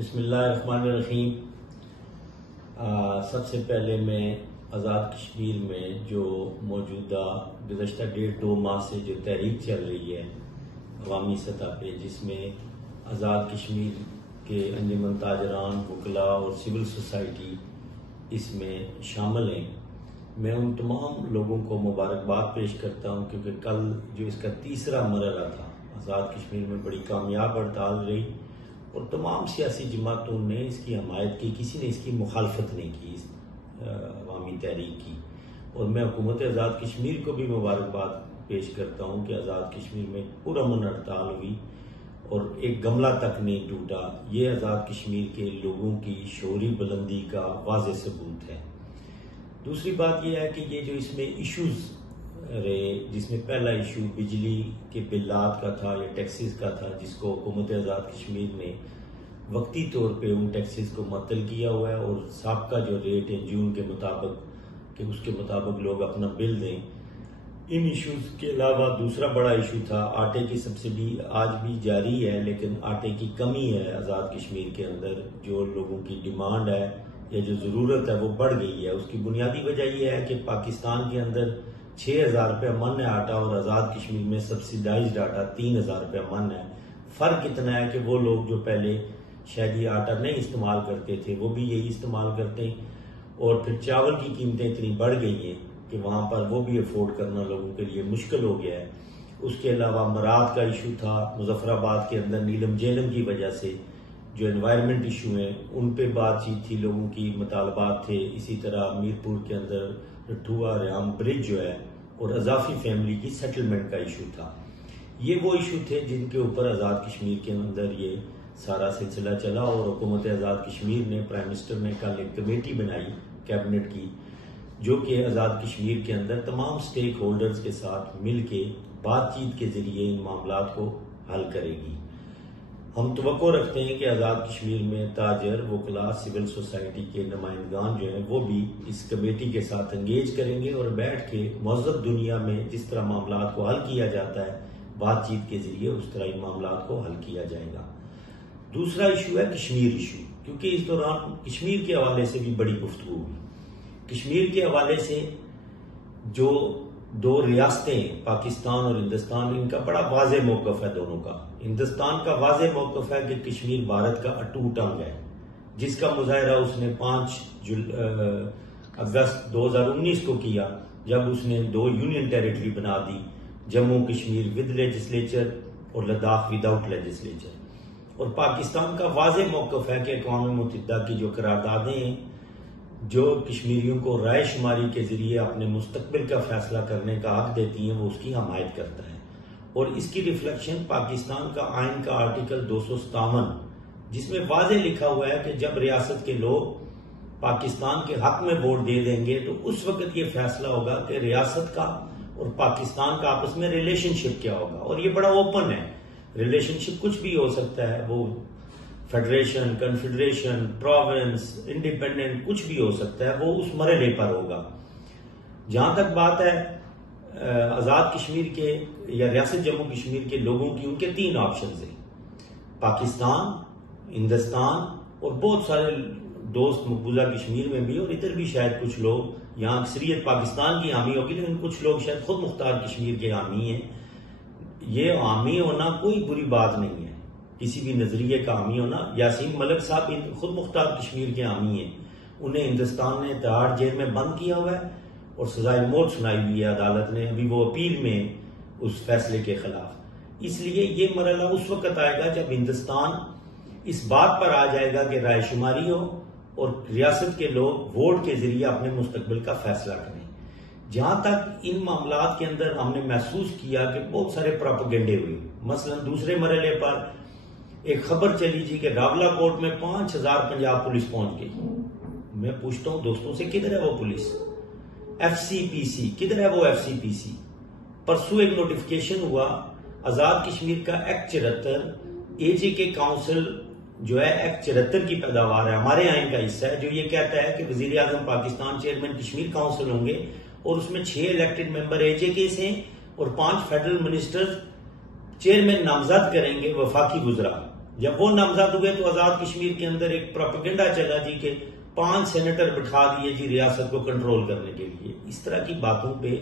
بسم اللہ الرحمن الرحیم۔ سب سے پہلے میں آزاد کشمیر میں جو موجودہ گزشتہ 1.5-2 ماہ سے جو تحریک چل رہی ہے عوامی سطح پہ، جس میں آزاد کشمیر کے انجمن تاجران، وکلاء اور سول سوسائٹی اس میں شامل ہیں، میں ان تمام لوگوں کو مبارکباد پیش کرتا ہوں، کیونکہ کل جو اس کا تیسرا مرحلہ تھا، آزاد کشمیر میں بڑی کامیاب ہڑتال رہی اور تمام سیاسی جماعتوں نے اس کی حمایت کی، کسی نے اس کی مخالفت نہیں کی، اس عوامی تحریک کی۔ اور میں حکومت آزاد کشمیر کو بھی مبارکباد پیش کرتا ہوں کہ آزاد کشمیر میں پرامن ہڑتال ہوئی اور ایک گملہ تک نہیں ٹوٹا۔ یہ آزاد کشمیر کے لوگوں کی شعوری بلندی کا واضح ثبوت ہے۔ دوسری بات یہ ہے کہ یہ جو اس میں ایشوز رہے، جس میں پہلا ایشو بجلی کے بلات کا تھا یا ٹیکسز کا تھا، جس کو حکومت آزاد کشمیر نے وقتی طور پہ ان ٹیکسز کو معطل کیا ہوا ہے اور سابقہ جو ریٹ ہے جون کے مطابق کہ اس کے مطابق لوگ اپنا بل دیں۔ ان ایشوز کے علاوہ دوسرا بڑا ایشو تھا آٹے کی سبسڈی، آج بھی جاری ہے لیکن آٹے کی کمی ہے آزاد کشمیر کے اندر، جو لوگوں کی ڈیمانڈ ہے یا جو ضرورت ہے وہ بڑھ گئی ہے۔ اس کی بنیادی وجہ یہ ہے کہ پاکستان کے اندر 6,000 روپے من ہے آٹا اور آزاد کشمیر میں سبسیڈائزڈ آٹا 3,000 روپے من ہے۔ فرق اتنا ہے کہ وہ لوگ جو پہلے شاید یہ آٹا نہیں استعمال کرتے تھے وہ بھی یہی استعمال کرتے ہیں، اور پھر چاول کی قیمتیں اتنی بڑھ گئی ہیں کہ وہاں پر وہ بھی افورڈ کرنا لوگوں کے لیے مشکل ہو گیا ہے۔ اس کے علاوہ مراد کا ایشو تھا مظفر آباد کے اندر نیلم جیلم کی وجہ سے، جو انوائرمنٹ ایشو ہیں ان پہ بات چیت تھی، لوگوں کی مطالبات تھے۔ اسی طرح میرپور کے اندر رٹھوا ریام برج جو ہے اور اضافی فیملی کی سیٹلمنٹ کا ایشو تھا۔ یہ وہ ایشو تھے جن کے اوپر آزاد کشمیر کے اندر یہ سارا سلسلہ چلا، اور حکومت آزاد کشمیر نے، پرائم منسٹر نے کل ایک کمیٹی بنائی کیبنٹ کی، جو کہ آزاد کشمیر کے اندر تمام سٹیک ہولڈرز کے ساتھ مل کے بات چیت کے ذریعے ان معاملات کو حل کرے گی۔ ہم توقع رکھتے ہیں کہ آزاد کشمیر میں تاجر، وکلاء، سول سوسائٹی کے نمائندگان جو ہیں وہ بھی اس کمیٹی کے ساتھ انگیج کریں گے اور بیٹھ کے مہذب دنیا میں جس طرح معاملات کو حل کیا جاتا ہے بات چیت کے ذریعے، اس طرح ان معاملات کو حل کیا جائے گا۔ دوسرا ایشو ہے کشمیر ایشو، کیونکہ اس دوران کشمیر کے حوالے سے بھی بڑی گفتگو ہوئی۔ کشمیر کے حوالے سے جو دو ریاستیں پاکستان اور ہندوستان، ان کا بڑا واضح موقف ہے دونوں کا۔ ہندوستان کا واضح موقف ہے کہ کشمیر بھارت کا اٹوٹ انگ ہے، جس کا مظاہرہ اس نے 5 اگست 2019 کو کیا، جب اس نے 2 یونین ٹیریٹری بنا دی، جموں کشمیر ود لیجسلیچر اور لداخ وداؤٹ لیجسلیچر۔ اور پاکستان کا واضح موقف ہے کہ اقوام متحدہ کی جو قراردادیں ہیں جو کشمیریوں کو رائے شماری کے ذریعے اپنے مستقبل کا فیصلہ کرنے کا حق دیتی ہیں، وہ اس کی حمایت کرتا ہے۔ اور اس کی ریفلیکشن پاکستان کا آئین کا آرٹیکل 257، جس میں واضح لکھا ہوا ہے کہ جب ریاست کے لوگ پاکستان کے حق میں ووٹ دے دیں گے تو اس وقت یہ فیصلہ ہوگا کہ ریاست کا اور پاکستان کا آپس میں ریلیشن شپ کیا ہوگا۔ اور یہ بڑا اوپن ہے، ریلیشن شپ کچھ بھی ہو سکتا ہے، وہ فیڈریشن، کنفیڈریشن، پروونس، انڈیپینڈنٹ، کچھ بھی ہو سکتا ہے، وہ اس مرحلے پر ہوگا۔ جہاں تک بات ہے آزاد کشمیر کے یا ریاست جموں کشمیر کے لوگوں کی، ان کے 3 آپشنز ہیں: پاکستان، ہندوستان اور بہت سارے دوست مقبوضہ کشمیر میں بھی، اور ادھر بھی شاید کچھ لوگ، یہاں اکثریت پاکستان کی حامی ہوگی لیکن کچھ لوگ شاید خود مختار کشمیر کے حامی ہیں۔ یہ حامی ہونا کوئی بری بات نہیں ہے، کسی بھی نظریے کا حامی ہونا۔ یاسین ملک صاحب خود مختار کشمیر کے حامی ہیں، انہیں ہندوستان نے تہاڑ جیل میں بند کیا ہوا ہے اور سزائے موت سنائی ہوئی ہے عدالت نے، ابھی وہ اپیل میں اس فیصلے کے خلاف۔ اس لیے یہ مرحلہ اس وقت آئے گا جب ہندوستان اس بات پر آ جائے گا کہ رائے شماری ہو اور ریاست کے لوگ ووٹ کے ذریعے اپنے مستقبل کا فیصلہ کریں۔ جہاں تک ان معاملات کے اندر ہم نے محسوس کیا کہ بہت سارے پراپیگنڈے ہوئے، مثلا دوسرے مرحلے پر ایک خبر چلی تھی کہ راولہ کوٹ میں 5,000 پنجاب پولیس پہنچ گئی۔ میں پوچھتا ہوں دوستوں سے، کدھر ہے وہ پولیس؟ ایف سی پی سی کدھر ہے وہ ایف سی پی سی؟ پرسوں ایک نوٹیفیکیشن ہوا، آزاد کشمیر کا ایکٹ 74 اے جے کے کاؤنسل جو ہے ایکٹ 74 کی پیداوار ہے، ہمارے آئین کا حصہ ہے، جو یہ کہتا ہے کہ وزیر اعظم پاکستان چیئرمین کشمیر کاؤنسل ہوں گے اور اس میں 6 الیکٹڈ ممبر اے جے کے سے ہیں اور 5 فیڈرل منسٹرز چیئرمین نامزد کریں گے وفاقی وزراء، جب وہ نامزد ہوئے تو آزاد کشمیر کے اندر ایک پروپیگنڈا چلا جی کہ 5 سینیٹر بٹھا دیے جی ریاست کو کنٹرول کرنے کے لیے. اس طرح کی باتوں پہ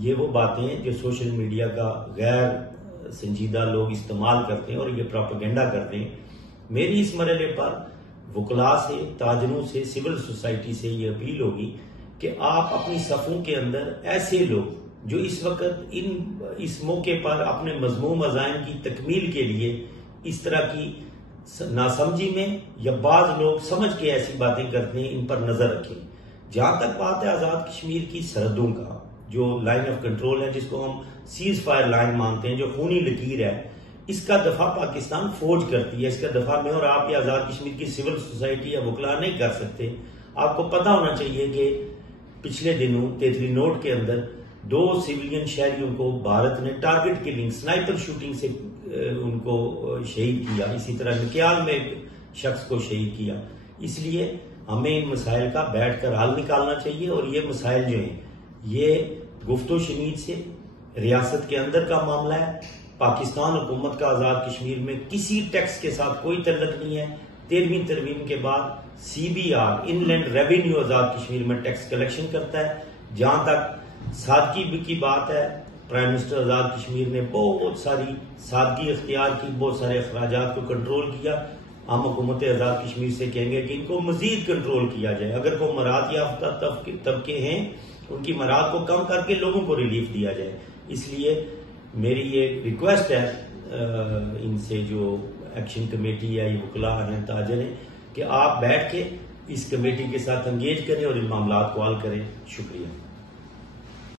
یہ وہ باتیں جو سوشل میڈیا کا غیر سنجیدہ لوگ استعمال کرتے ہیں اور یہ پروپیگنڈا کرتے ہیں. میری اس مرحلے پر وکلاء سے، تاجروں سے، سول سوسائٹی سے یہ اپیل ہوگی کہ آپ اپنی صفوں کے اندر ایسے لوگ جو اس وقت اس موقع پر اپنے مذموم عزائم کی تکمیل کے لیے اس طرح کی ناسمجھی میں یا بعض لوگ سمجھ کے ایسی باتیں کرتے ہیں، ان پر نظر رکھیں. جہاں تک بات ہے آزاد کشمیر کی سرحدوں کا، جو لائن آف کنٹرول ہے جس کو ہم سیز فائر لائن مانتے ہیں، جو خونی لکیر ہے، اس کا دفاع پاکستان فوج کرتی ہے. اس کا دفاع میں اور آپ یا آزاد کشمیر کی سول سوسائٹی یا وکلاء نہیں کر سکتے. آپ کو پتہ ہونا چاہیے کہ پچھلے دنوں تیتلی نوٹ کے اندر 2 سویلین شہریوں کو بھارت نے ٹارگٹ کلنگ سنائپر شوٹنگ سے ان کو شہید کیا. اسی طرح نکیال میں ایک شخص کو شہید کیا. اس لیے ہمیں ان مسائل کا بیٹھ کر حل نکالنا چاہیے، اور یہ مسائل جو ہیں یہ گفت و شنید سے ریاست کے اندر کا معاملہ ہے. پاکستان حکومت کا آزاد کشمیر میں کسی ٹیکس کے ساتھ کوئی تعلق نہیں ہے. 13ویں ترمیم کے بعد CBR ان لینڈ ریونیو آزاد کشمیر میں ٹیکس کلیکشن کرتا ہے. جہاں تک سادگی کی بات ہے، پرائم منسٹر آزاد کشمیر نے بہت ساری سادگی اختیار کی، بہت سارے اخراجات کو کنٹرول کیا. ہم حکومت آزاد کشمیر سے کہیں گے کہ ان کو مزید کنٹرول کیا جائے. اگر کوئی مراد یافتہ طبقے ہیں ان کی مراد کو کم کر کے لوگوں کو ریلیف دیا جائے. اس لیے میری یہ ریکویسٹ ہے ان سے جو ایکشن کمیٹی ہے، یہ وکلاء ہیں، تاجر ہیں، کہ آپ بیٹھ کے اس کمیٹی کے ساتھ انگیج کریں اور ان معاملات کو حل کریں. شکریہ.